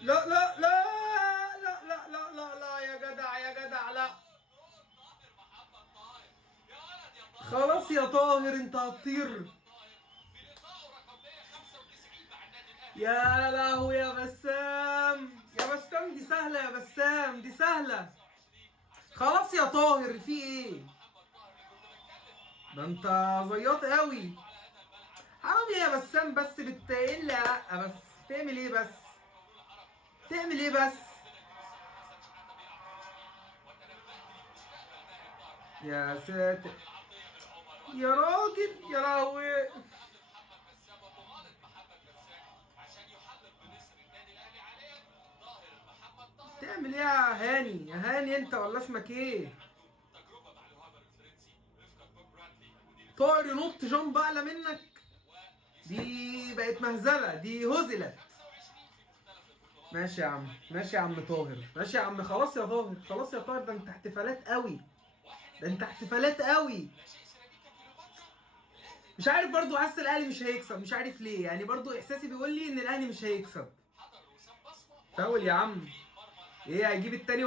لا لا لا لا لا لا لا لا يا جدع يا جدع لا. خلاص يا طاهر انت هتطير. يا لهوي يا بسام، يا بسام دي سهلة، يا بسام دي سهلة. خلاص يا طاهر في ايه؟ ده انت زياط قوي. حرام يا بسام بس بتقل لا بس. تعمل ايه بس؟ تعمل ايه بس؟ يا ساتر يا راجل يا لهوي. تعمل ايه يا هاني؟ يا هاني انت ولا اسمك ايه؟ طائر ينط جنب اعلى منك؟ دي بقت مهزله، دي هزلت. ماشي يا عم، ماشي يا عم طاهر، ماشي يا عم. خلاص يا طاهر، خلاص يا طاهر، ده انت احتفالات قوي. ده انت احتفالات قوي. مش عارف برضو، حاسس الاهلي مش هيكسب، مش عارف ليه يعني، برضو احساسي بيقول لي ان الاهلي مش هيكسب. فاول يا عم. ايه هيجيب التاني؟